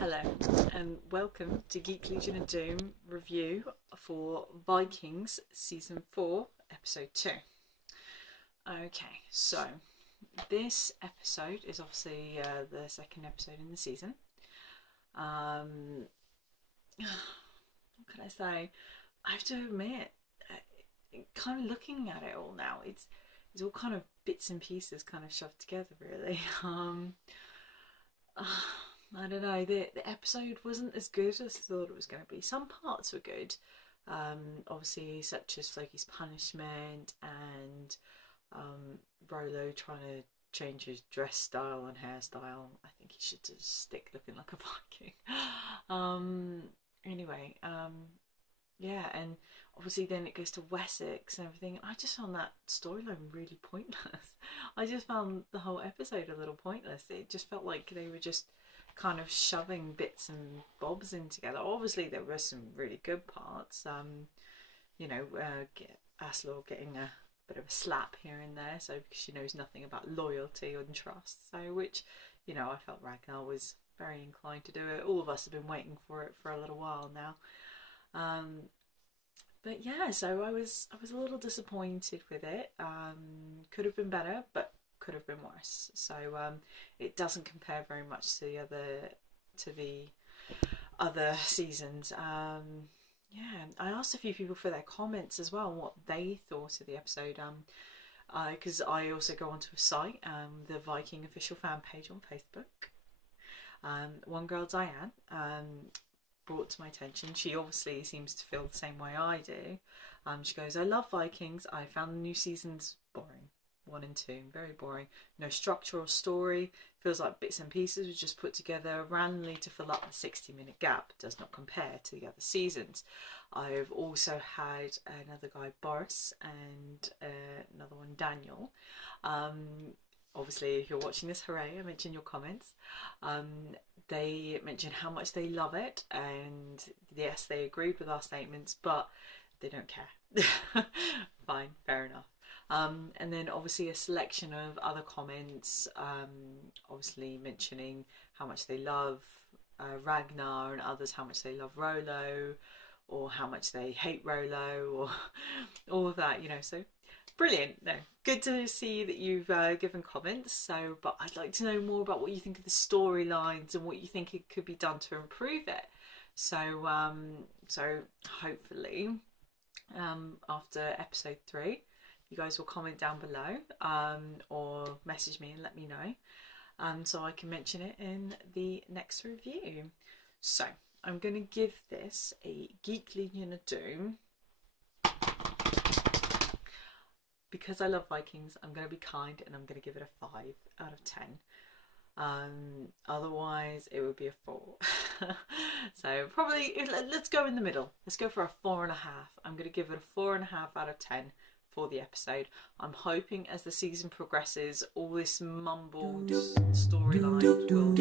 Hello and welcome to Geek Legion of Doom review for Vikings Season 4 Episode 2. Okay, so this episode is obviously the second episode in the season. What can I say? I have to admit, kind of looking at it all now, it's all kind of bits and pieces kind of shoved together really. I don't know, the episode wasn't as good as I thought it was going to be. Some parts were good, obviously such as Floki's punishment and Rollo trying to change his dress style and hairstyle. I think he should just stick looking like a Viking. Anyway, yeah, and obviously then it goes to Wessex and everything, and I just found that storyline really pointless. I just found the whole episode a little pointless. It just felt like they were just kind of shoving bits and bobs in together. Obviously there were some really good parts, you know, Aslor getting a bit of a slap here and there, so because she knows nothing about loyalty and trust, so which, you know, I felt Ragnar was very inclined to do it. All of us have been waiting for it for a little while now. But yeah, so I was a little disappointed with it. Could have been better, but could have been worse. So it doesn't compare very much to the other seasons. Yeah, I asked a few people for their comments as well, what they thought of the episode. Because I also go onto a site, the Viking official fan page on Facebook. One girl, Diane, brought to my attention. She obviously seems to feel the same way I do. She goes, "I love Vikings. I found the new seasons boring. 1 and 2, very boring. No structure or story. Feels like bits and pieces were just put together randomly to fill up the 60-minute gap. Does not compare to the other seasons." I've also had another guy, Boris, and another one, Daniel. Obviously, if you're watching this, hooray, I mentioned your comments. They mentioned how much they love it, and yes, they agreed with our statements, but they don't care. Fine, fair enough. And then obviously a selection of other comments, obviously mentioning how much they love Ragnar, and others how much they love Rollo, or how much they hate Rollo, or all of that, you know. So brilliant. No, good to see that you've given comments. So, but I'd like to know more about what you think of the storylines and what you think it could be done to improve it. So, so hopefully, after episode 3, you guys will comment down below, or message me and let me know, so I can mention it in the next review. So I'm going to give this a Geek Legion of Doom. Because I love Vikings, I'm going to be kind and I'm going to give it a 5 out of 10. Otherwise it would be a 4. So probably let's go in the middle. Let's go for a 4.5. I'm going to give it a 4.5 out of 10 for the episode. I'm hoping as the season progresses, all this mumbled storyline will